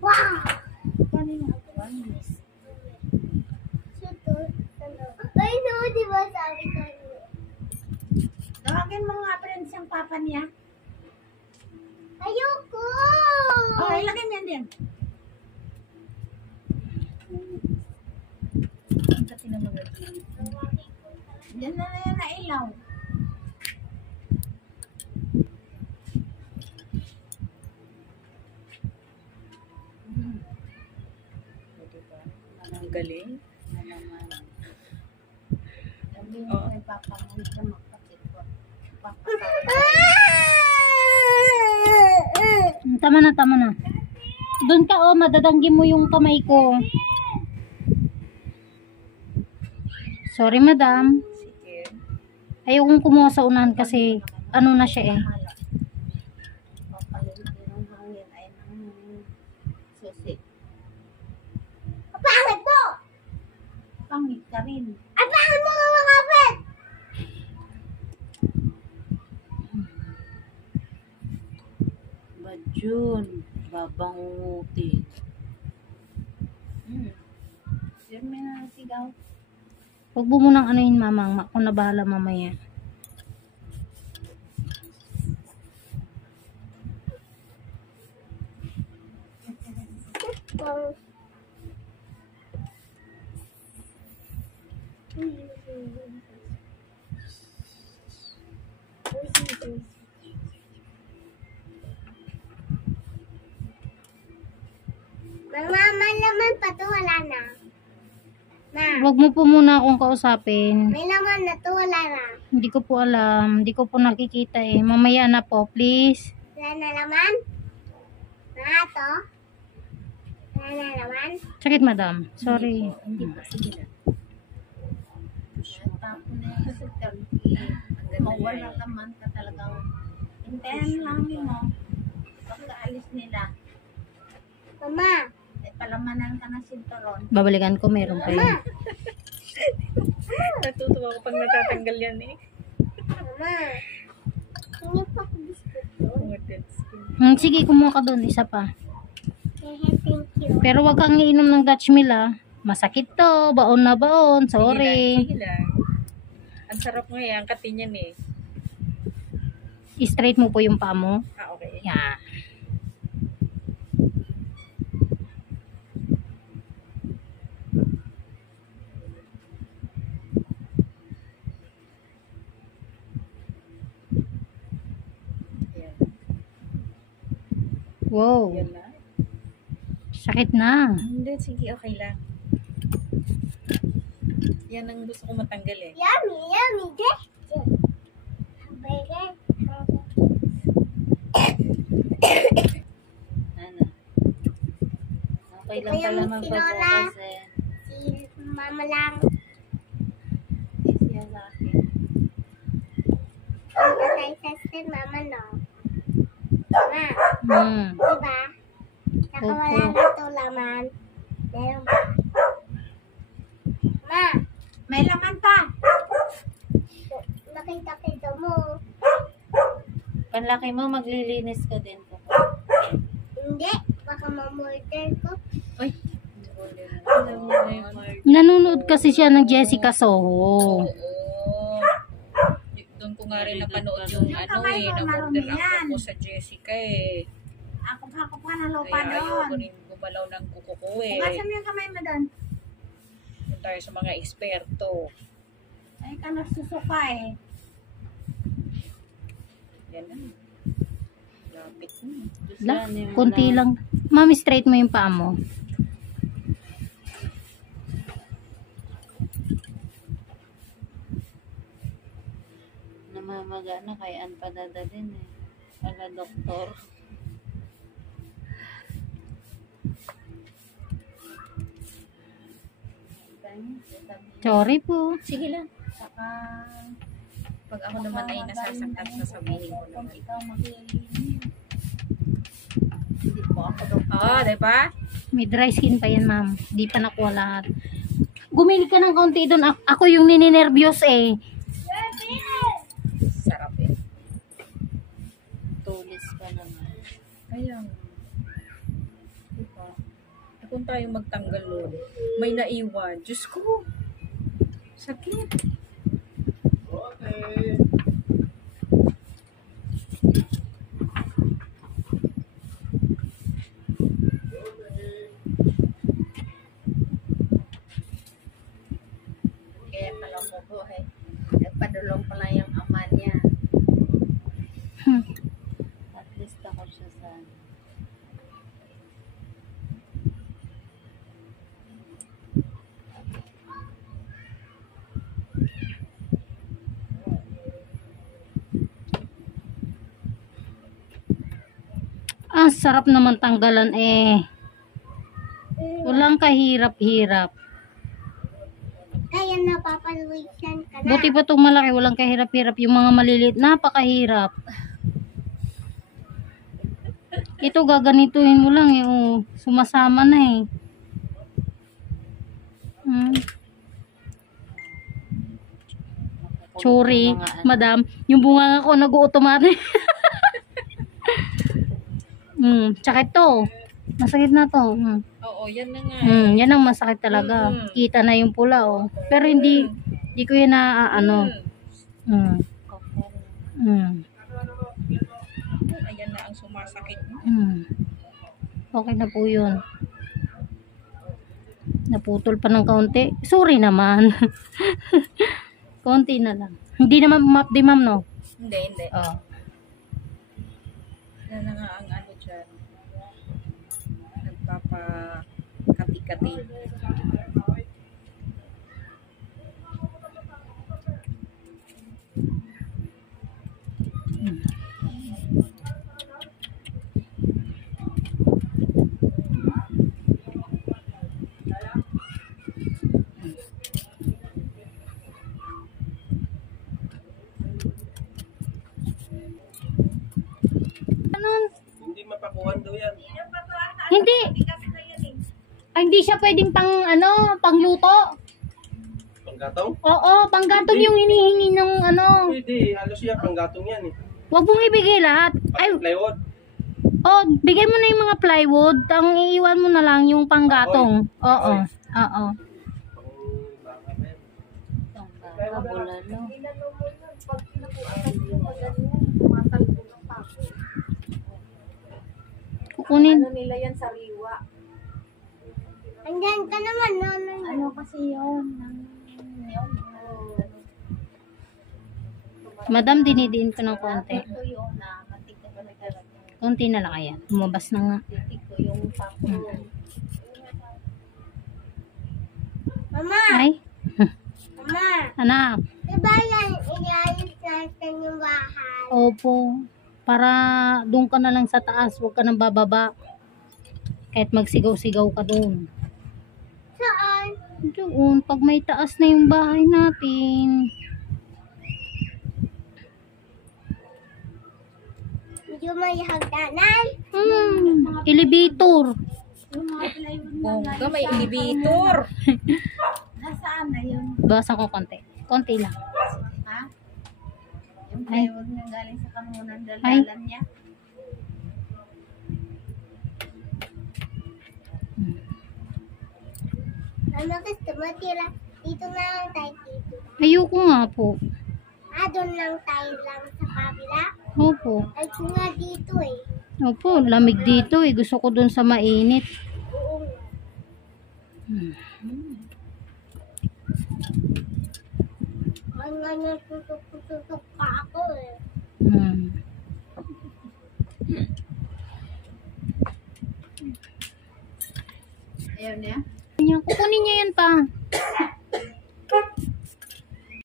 Wow! Ay, no, di ba sabi ko? Tawagin mo nga friends yung papa niya. Ayoko! Oh, ilagay mo yan din. Ang kasi na magagawin. Yan na yan na ilaw. Ang galing. Sabi mo kay papa mo na magpakipot. Tama na, tama na. Doon ka, oh, madadanggi mo yung kamay ko. Sorry, madam. Sige. Ayokong kumuha sa unahan kasi ano na siya eh. Papalitin ng hangin ay ng susi. Pangit mo! Pangit ka rin. Ang pangit mo mga kapit! Bajun. Babangutin. Diyan may nasigaw. Huwag mo munang anuhin, mamang. Ako na bahala mamaya. Mama, laman pa to, wala na. Ma, Huwag mo po muna akong kausapin. may laman na to, wala na. Hindi ko po alam. Hindi ko po nakikita eh. Mamaya na po, please. Wala na laman? Ma, to? Wala na laman? Sakit, madam. Sorry. Hindi pa. Sige na. Tapos na yung sister. Mawala naman ka talagang hintayin lang mo. Pagkaalis nila. Mama, Ay palamanan ka ng sinturon. Babalikan ko, meron pa yun. Natutuwa ko pag natatanggal yan eh. mama. Hindi pa ako biscuit to. Sige, kumuha ka doon. Isa pa. Thank you. Pero wag kang iinom ng Dutch Mill ah. Masakit to. Baon na baon. Sorry. Sige lang. Ang sarap nga yan. Katin yan eh. I-straight mo po yung paa mo. Ah, okay. Yan. Yan. Wow. Yan na. Sakit na. Hindi, sige, okay lang. Yan ang gusto ko matanggal eh. Yummy, yummy, Burger. Ano? Okay lang Ito pala yung magbabukas eh. Si mama lang. Siya sa akin. Ang kasay sa stand, mama, no? Ma, diba? Saka wala na to laman. Meron pa. Ma, May laman pa! nakita mo. Panlaki mo, maglilinis ka din po. Hindi, baka mamorder ko. Ay! Nanonood kasi siya ng Jessica Soho. Oo. Doon ko nga rin napanood yung Yung ano kamay eh, mo, na-order marumi yan. ako sa Jessica eh. Akop-akop ka ng lupa Kaya ayoko doon. rin gumalaw ng kuko ko eh. Ugasan mo yung kamay mo doon. Doon tayo sa mga eksperto. Ay ka nagsusuka eh. Yan na. Lapit na. La, kunti lang. Mami, straight mo yung paa mo. Namamaga na kaya ang padadalin eh. Wala doktor. Sorry po. Sige lang. Saka pag ako naman ay nasasaktan, sasabihin ko naman. Ikaw maglilinis. Hindi po ako doktor. Oo, diba? May dry skin pa yan, ma'am. Di pa nakuha lahat. Gumili ka ng kaunti doon. Ako yung nininervyos eh. Sarap eh. Lulis pa naman. Kaya nga. Diba? Eh, kung tayo magtanggal nun, may naiwan. Diyos ko. Sakit. Kaya pala mo ko nagpadulong pala yung ama niya. At least ako siya sa... Ah, sarap naman tanggalan eh. Walang kahirap-hirap. Kaya napapaluwisan ka na. Buti pa itong malaki, walang kahirap-hirap. Yung mga maliliit, napakahirap. Ito, gaganituhin mo lang eh. Oh, sumasama na eh. Sorry, madam. Yung bunga ko nag-automatic. Tsaka ito. Masakit na to. Oo, yan na nga. Yan ang masakit talaga. Kita na yung pula oh. Pero hindi ko yan na ano. Ayan na ang sumasakit mo. Okay na po yun. Naputol pa ng kaunti. Sorry naman. Kaunti na lang. Hindi naman map di ma'am no? Hindi. Oh. Yan na nga ang ano dyan. Nagpapakati-kati. Hindi mapakuhan daw yan. Hindi. Ay, hindi siya pwedeng pangluto. Panggatong? Oo, panggatong yung hinihingi ng ano. Pwede, halos yan, panggatong yan eh. Huwag mong ibigay lahat. Ay, Plywood. oh, bigay mo na yung mga plywood. Ang iiwan mo na lang yung panggatong. Oo. Oo. Kabulalo. Kukunin. Nila yan sa riwa. Andyan ka naman, no? Ano kasi yun? Madam, dinidiin ko ng konti. Ito yung namatik ko talaga. Konti na lang kaya. Lumabas na nga. Titik ko yung pako. Mama! Ay, Mama! anak. Diba yan, iayos natin yung bahay? Opo. Para doon ka na lang sa taas. Huwag ka nang bababa. Kahit magsigaw-sigaw ka doon. Saan? Doon, pag may taas na yung bahay natin. Medyo may hagdanan. Elevator. Bongga, may elevator. Nasaan na yun? Bawasan ko konti. Konti lang. Ha? Yung plywood niya galing sa kanunan Ay. dalalan niya. Ano gusto mo? Tira. Dito na lang tayo dito. Ayoko nga po. Doon lang tayo lang sa kabila. Opo. Ay, kung nga dito eh. Opo, lamig dito eh. Gusto ko doon sa mainit. Oo nga. Ang nga tutok pa ako eh. Ayun niya. Kukunin niya yan pa.